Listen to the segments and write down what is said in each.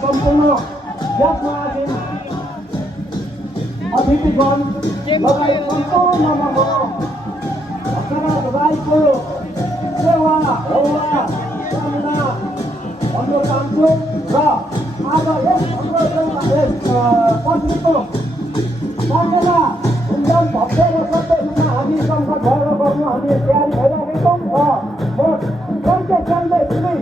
सम्पूर्ण यसमा आदिन अतिथिगण लगायत सम्पूर्णमा म भक्तराज राईको सेवा हौला कामना भन्न चाहन्छु र आज यस हाम्रो पत्नीको साकेला एकदम भव्य र सत्य रूपमा हामी सम्पन्न भएर गर्नु हामी तयारी भइरहेको छौँ र म सँगै कुनै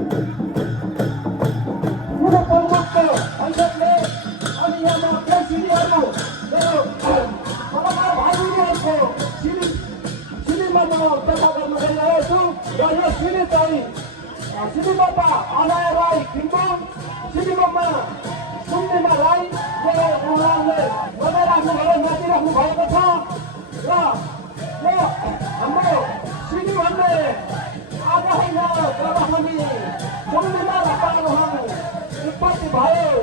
सिडिममा अनाय राई खिम्बुङ सिडिममा सुन्नेमा राई उहाँले बनाइराख्नुभयो नाचिराख्नु भएको छ र यो हाम्रो सिडी भन्ने आज होइन जब हामी सुन्नेमा उहाँ उत्पत्ति भयो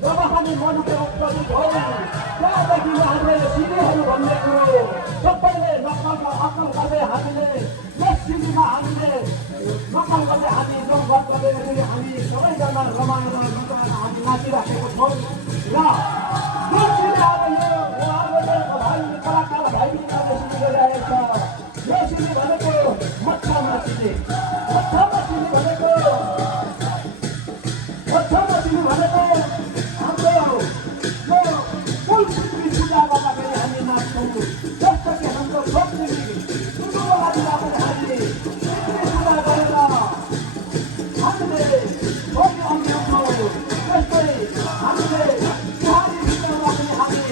जब हामी मनुको उत्पत्ति भयो त्यहाँदेखि हामीले सिडीहरू भन्ने कुरो सबैले नक्कल गर्दै हामीले यस सिडीमा हामीले नक्कल गर्दै हामी गफ गर्दै हामी सबैजना रमाएर हामी नाचिराखेको छौँ र यो सिडी अब यो उहाँहरूले भाइ कलाकार भाइबहिनीहरूले सिडी गरिरहेको छ यो सिडी भनेको मच्छामा सिडी भनेको हाम्रो यो कुल पूजा गर्दाखेरि हामी नाच्छौँ जस्तो कि हाम्रो छोरी ठुलो लागिँदा पनि हामीले पूजा गरेर हामीले छोरी अन्त्याउँछौँ जस्तै हामीले तिहारी भित्ताउँदा पनि हामी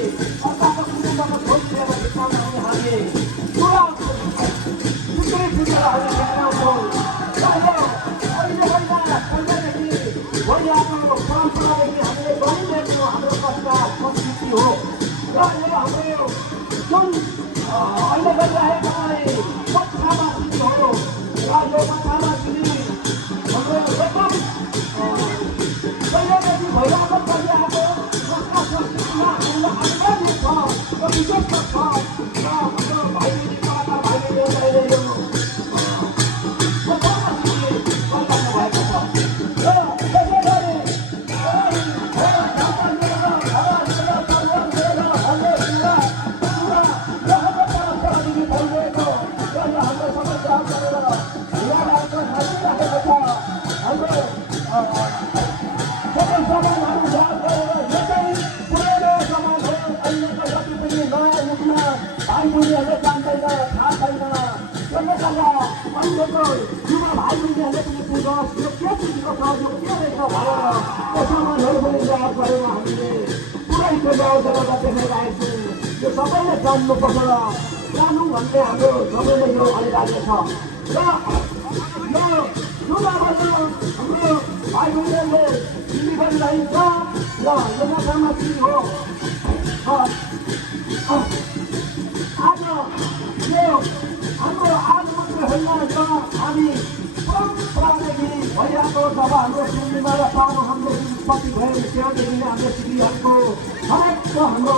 अर्काको कुटुम्बको छोरी लिएर भित्ताउँदा पनि हामी टुक्री पूजाहरू खेलाउँछौँ पहिलेदेखि भइआएको परम्परादेखि हामीले गरिरहेको हाम्रो संस्कार संस्कृति हो र यो हाम्रो जुन अहिले गरिरहेको मच्छामा सिडी हो र यो मच्छामा सिडी हाम्रो एकदम पहिलेदेखि भइरहेको गरिरहेको संस्कार संस्कृतिमा अनुवादित छ र विशेष छ र हाम्रो भाइबहिनी कलाकार भाइबहिनीहरूले यो मच्छामा सिडी गरिराख्नु भएको छ र भाइबहिनीहरूले जान्दैन थाहा छैन अहिलेको युवा भाइबहिनीहरूले पनि बुझोस् यो के चिजको छ यो के रहेछ भनेर त्यो सामानहरू पनि याद गरेर हामीले पुरै त्यो ल्याउँदा देखाइरहेको छु यो सबैले जान्नुपर्छ जानु भन्ने हाम्रो सबैले यो अनिवार्य छ र यो युवाबाट हाम्रो भाइबहिनीहरूले सिडी गरिरहेको छ र यो मच्छामा सिडी हो आज यो हाम्रो आज मात्रै होइन र हामी परम्परादेखि भइरहेको जब हाम्रो सिडीमा र तब हाम्रो उत्पत्ति भयो त्यहाँदेखि हाम्रो सिडीहरूको हरेक हाम्रो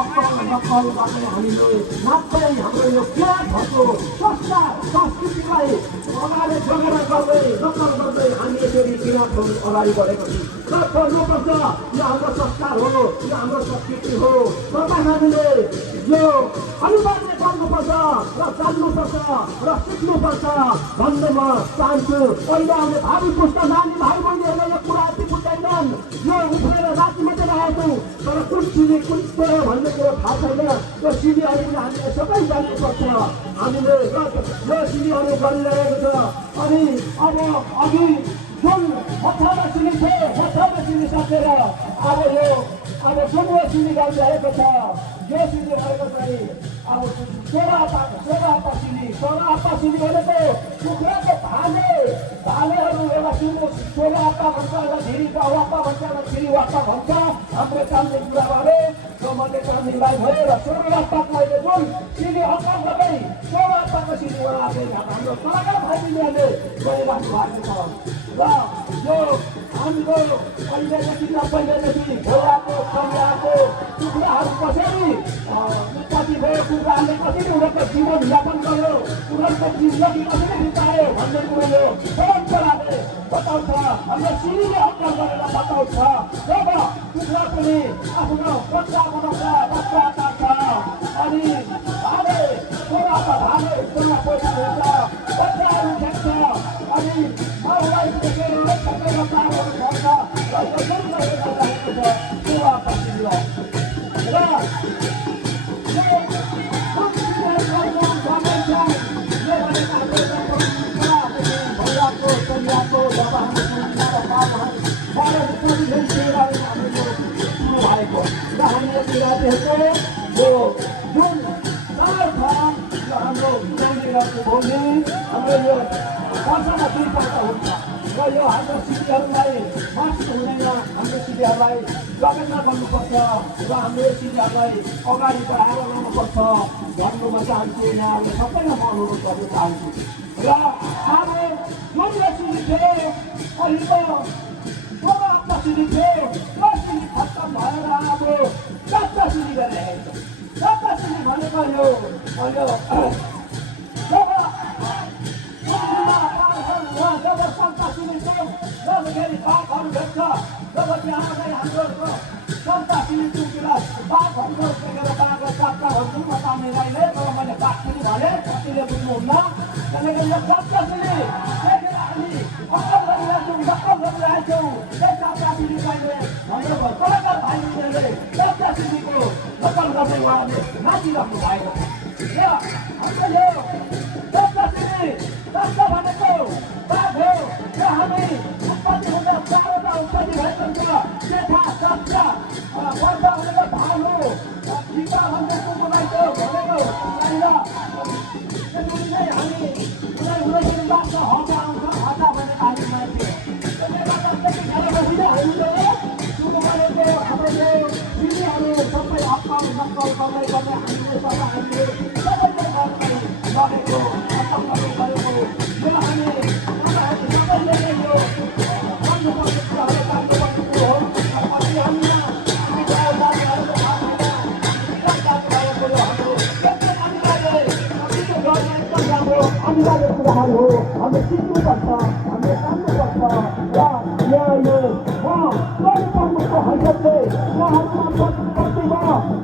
अक्कल नक्कल गर्दै हामीले नाच्दै हाम्रो यो ज्ञानहरूको संस्कार संस्कृतिलाई अगाडि जगेर गर्दै नक्कल गर्दै हामी यसरी किराँतहरू अगाडि बढेको छौँ र गर्नुपर्छ यो हाम्रो संस्कार हो यो हाम्रो संस्कृति हो तपाईँ हामीले यो अनिवार्य गर्नुपर्छ र जान्नुपर्छ र सिक्नुपर्छ भन्ने म चाहन्छु अहिले आउने भावी पुस्ता नानी भाइ बहिनीहरूले यो कुरा अति बुझ्दैनन् यो उठेर राति मात्रै आएको तर कुन सिडी कुन के हो भन्ने कुरो थाहा छैन त्यो सिडीहरू पनि हामीले सबै जान्नुपर्छ हामीले यो सिडीहरू गरिरहेको छ अनि अब अघि जुन मच्छामा सिडी थियो मच्छामा सिडी सकेर अब जुन यो सिडी गरिरहेको छ यो सिडी भएको चाहिँ अब सोह्र आप्पा सिडी भनेको कुखुराको भालेहरू एउटा सिडीको सोह्र आप्पा भन्छ एउटा धिरीको वाप्पा भन्छ एउटा धिरी वाप्पा भन्छ हाम्रो कामले कुरा गरे र मैले कामलाई भयो र सोह्र आप्पाको अहिले जुन सिडी अङ्कन गर्दै सोह्र आप्पाको सिडी उहाँहरूले हाम्रो कलाकार भाइबहिनीहरूले गरिराख्नु भएको छ र यो हाम्रो पहिलेदेखि भइरहेको चलिआएको कुखुराहरू कसरी उत्पत्ति भयो कुखुराहरूले कसरी उनीहरूको जीवनयापन गर्यो उनीहरूको जिन्दगी कसरी बितायो भन्ने कुरो यो परम्पराले बताउँछ, हाम्रो सिडीले हत्या गरेर बताउँछ। जब कुखुरा पनि आफ्नो बच्चा बनाउँछ, बच्चा काट्छ, अनि भाले छोराको भाले छोरा पैसा हुन्छ, बच्चाहरू खेल्छ, अनि माउलाई देखेर सबैको पारोहरू पर्छ र यो जुन गरिरहेको छ त्यो कसरी हो र र यो हाम्रो सिडीहरूलाई मास्क हुँदैन, हाम्रो सिडीहरूलाई जगेर्ना गर्नुपर्छ र हाम्रो सिडीहरूलाई अगाडि बढाएर लानुपर्छ भन्नु म चाहन्छु। यहाँहरूले सबैलाई म अनुरोध गर्न चाहन्छु। र अब जुन यो सिडी थियो पहिलो सोह्र सिडी थियो, त्यो सिडी खत्तम भएर अब 7 सिडी गरिरहेको छ। 7 सिडी भनेको यो जब सन्ता सिलिन्छौँ जबखेरि बाघहरू भेट्छ, जब त्यहाँ हाम्रो सन्ता सिलिन्छौँ बाघहरू देखेर बाघलाई जात्रा भन्छु बताउने राईले, तर मैले बाघ सिली भने कतिले बुझ्नुहुन्न। त्यसले यो जात्रा सिली देखेर हामी अक्कल गरिरहेछौँ, नक्कल गरिरहेछौँ। त्यही जात्रा सिली राईले हाम्रो कलाकार भाइ बहिनीहरूले जात्रा सिलीको नक्कल गर्दै उहाँले नाचिराख्नु भएको छ। र हामीले यो जात्रा सिली जात्रा भनेको बाघ हो। र हामी उत्पत्ति हुँदा 4वटा उत्पत्ति भएको हुन्छ, जेठा सच्चा पर्दा भनेको भालु, टिका भनेको बनाइको भनेको त्यसरी नै हामी हुँदाखेरि लाग्छ हटा आउँछ, हटा भनेको हामी मान्छे। त्यसले गर्दा त्यतिखेर बसिँदै हामीले सुरु गरेको हाम्रो यो सिडीहरू सबै अक्कल नक्कल गर्दै गर्दै हामीले सबैले लगेको खत्तम गर्दै गरेको यो हामी सबैले नै यो गर्नुपर्ने कुराहरू गर्नुपर्ने कुरो हो। अनि हामीमा अनिवार्य कुराहरू हो, हामीले सिक्नुपर्छ, हामीले जान्नुपर्छ। र यहाँ यो परिपक्वको हैसियतले यहाँहरूमा प्रतिमा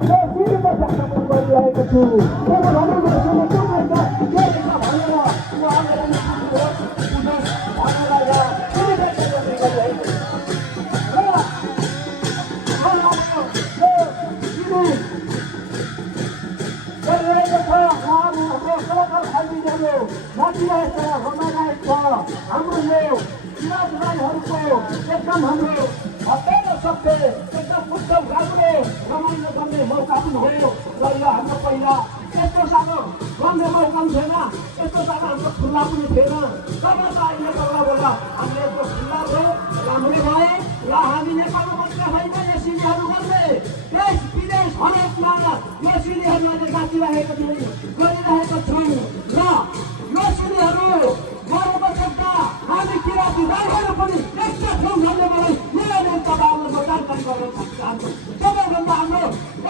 यो सिडीको व्याख्या गरिरहेको छु। किनभने मेरो सिडी के रहेछ के रहेछ भनेर उहाँहरूलाई भनेर यहाँ सिडी व्याख्या गर्ने गरिरहेको छु। र गरिरहेको छ, उहाँहरू हाम्रो कलाकार भाइबहिनीहरू नाचिरहेको छ, रमाइरहेको छ। हाम्रो यो इलाजहरूको एकदम हाम्रो हप्तामा सक्ने एकदम उत्सव राम्रो रमाइलो गर्ने मौका पनि हो। र यो हाम्रो पहिला यस्तो सानो गर्ने मौका पनि थिएन, यस्तो सानो हाम्रो खुल्ला पनि थिएन। तब त अहिले बेला हामीले यस्तो खुल्ला थियो, राम्रो भए र हामी नेपालमा मात्र होइन यो सिडीहरू गर्ने देश विदेश हरेकमा यो सिडीहरूलाई नाचिरहेको छौँ, गरिरहेको छौँ। र यो सिडीहरू गरेको सक्दा हामी किराँती दाइहरू पनि यस्ता छौँ भन्ने मलाई यहाँले तपाईँहरूलाई म जानकारी गराउन चाहन्छु। सबैभन्दा हाम्रो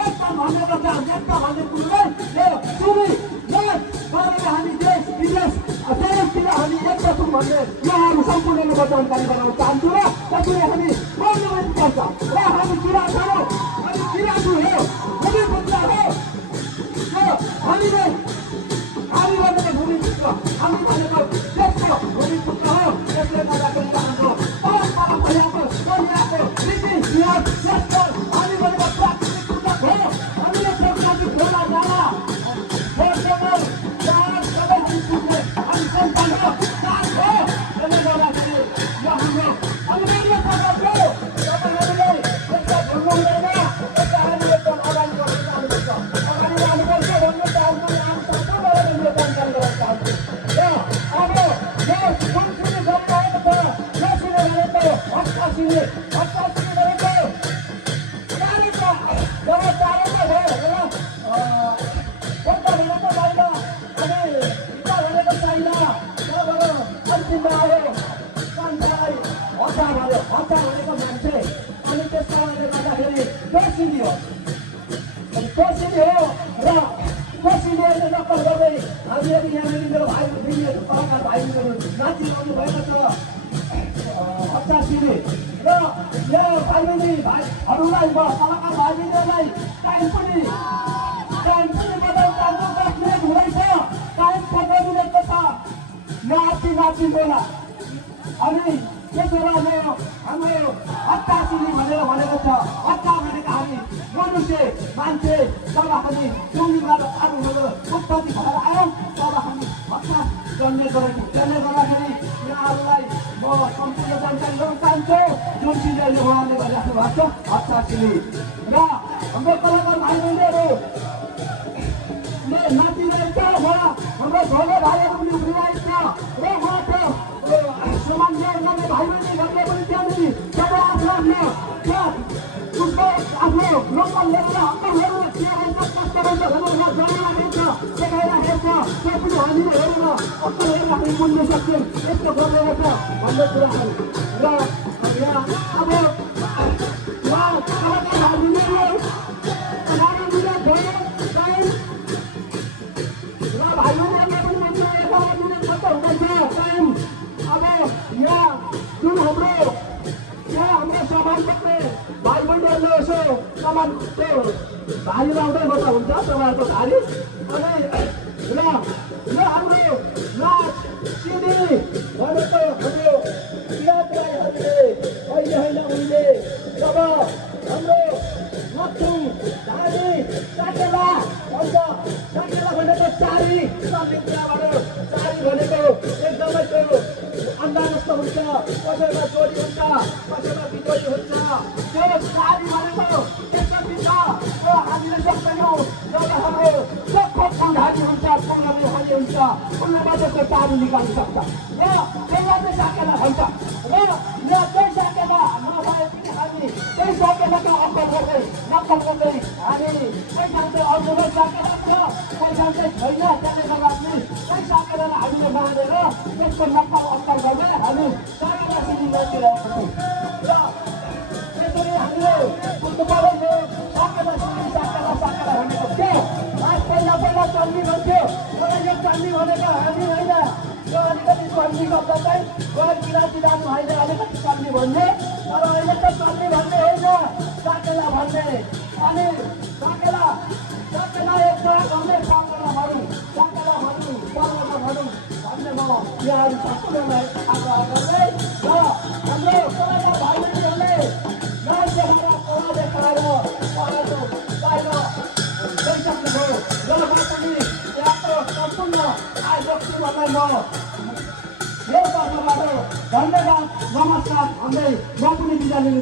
एकता भनेको छ, एकता भन्ने कुरोलाई यो सिडी नाच गरेर हामी देश विदेश सबैतिर हामी एकता छौँ भन्ने यहाँहरू सम्पूर्णले म जानकारी गराउन चाहन्छु। र त्यसरी हामी बोल्नु पर्छ। र हामी किराँत हो, हामी किराँती हो, भूमिपुत्र हो। हामीले हामी भनेको भूमिपुत्र, हामी भनेको देशको भूमिपुत्र हो। त्यसले गर्दाखेरि हाम्रो परम्परा पहिलाको पहिलाको रीति रिवाज यस्तो हामी भनेको प्राकृतिक पुस्तक हो। हामीले प्रकृति खोला जाँदा सबै हामी पुग्ने हामी सन्तान हो, साथ हो। त्यसले गर्दाखेरि यो हाम्रो अनिवार्य कर्तव्य हो। तपाईँहरूले यस्तो भुल्नु हुँदैन, यस्तो हामी एकदम अगाडि बढ्न जानुपर्छ, अगाडि जानुपर्छ भन्ने चाहन्छु। जानकारी गराउन चाहन्छु। र अब यो जुन सिडी गरिरहेको छ, यो सिडी भनेको हप्ता सिडी गरेको जब 4वटा भयो होइन, पर्दा भनेको बाहिर अनि टिका भनेको चाहिँदा त्यहाँबाट अन्तिममा आयो सन्तालाई हप्ता भन्यो, हप्ता भनेको मान्छे। अनि त्यस कारणले गर्दाखेरि त्यो सिडी हो, त्यो सिडी हो। र त्यो सिडीहरूले नक्कल गर्दै हामीहरू यहाँनिर मेरो भाइ बहिनीहरू कलाकार भाइ बहिनीहरू नाचिरहनु भएको छ। भाइहरूलाई म कलाकार भाइबहिनीहरूलाई टाइम पनि बदल चाहन्छु। 10 मिनट हुँदैछ, टाइम 15 मिनटको छ। नाची बोला अनि त्यसोभए हाम्रो हत्ता चिनी भनेर भनेको छ। हत्ता भनेको हामी मनुष्य मान्छे जब हामी टुङ्गीबाट आगोबाट उत्पत्ति भएर आयौँ तब हामी हत्ता जन्ने गरेको। त्यसले गर्दाखेरि यहाँहरूलाई म सम्पूर्ण जानकारी गर्न चाहन्छु जुन चिजले उहाँले गरिराख्नु भएको छ हत्ता चिनी। र हाम्रो कलाकार भाइ बहिनीहरू नाचिरहेको छ, उहाँ हाम्रो झोले भाइहरू पनि उभिरहेको छ र उहाँको सम्मान गर्ने भाइ बहिनीहरूले पनि त्यहाँनिर सबै आफ्नो उसको आफ्नो लोकल लेखेर हक्कहरू के हुन्छ कस्तो हुन्छ भनेर उहाँ जान लागेको छ, देखाइराखेको छ। त्यो पनि हामीले हेरेर कस्तो हेरेर हामी बुझ्न सक्छौँ यस्तो गरिरहेको छ भन्ने कुराहरू। र यहाँ अब उहाँ कलाकार भाइबहिनीहरू भारी लाउँदै बस्दा हुन्छ तपाईँहरूको भारी। अनि र हाम्रो नाच सिडी भनेको हाम्रो किराँत राईहरूले अहिले होइन उहिले जब हाम्रो लक्ष्मी धारी साकेला भन्छ, साकेला भनेको चारी कुराबाट चारी भनेको एकदमै त्यो अन्डा जस्तो हुन्छ, कसैमा चोरी हुन्छ, कसैमा बिचोरी हुन्छ। त्यो चारी भनेको त्यसपछि छ त्यो हामीले सक्दैनौँ। जब हाम्रो चोखो फुलहानी हुन्छ, फुलहानी हानी हुन्छ, उसले त्यो चारी निकाल्न सक्छ र त्यसलाई चाहिँ साकेला भन्छ। र त्यही साकेला नभए पनि हामी त्यही साकेलाको नक्कल गर्दै हामी कोही ठाउँ चाहिँ अर्को साकेला छ, कोही ठाउँ चाहिँ छैन। त्यसले गर्दाखेरि त्यही साकेलालाई हामीले बाँधेर त्यसको नक्कल अक्कल गर्दै हामी साकेला सिडी गरिरहेको छौँ। र त्यसरी हामीले बुझ्नु पऱ्यो साकेला सिडी साकेला भनेको के। पहिला चल्नी भन्थ्यो, तर यो चल्नी भनेको हामी होइन। यो अलिकति चल्नी शब्द चाहिँ गैर किराँती जानु होइन, अलिकति चल्नी भन्ने, तर अहिले त चल्नी भन्ने होइन साकेला भन्ने। अनि साकेला एक जग्गा भन्ने साकेला भनौँ भन्ने म यहाँहरू सम्पूर्णलाई आग्रह गर्दै र हाम्रो कलाकार भाइ बहिनीहरूले नाच देखाएर कला देखाएर उहाँहरू बाहिर गइसक्नुभयो। र पनि यहाँको सम्पूर्ण आयोजकहरूलाई म यो तर्फबाट धन्यवाद नमस्कार भन्दै म पनि बिदा लिनु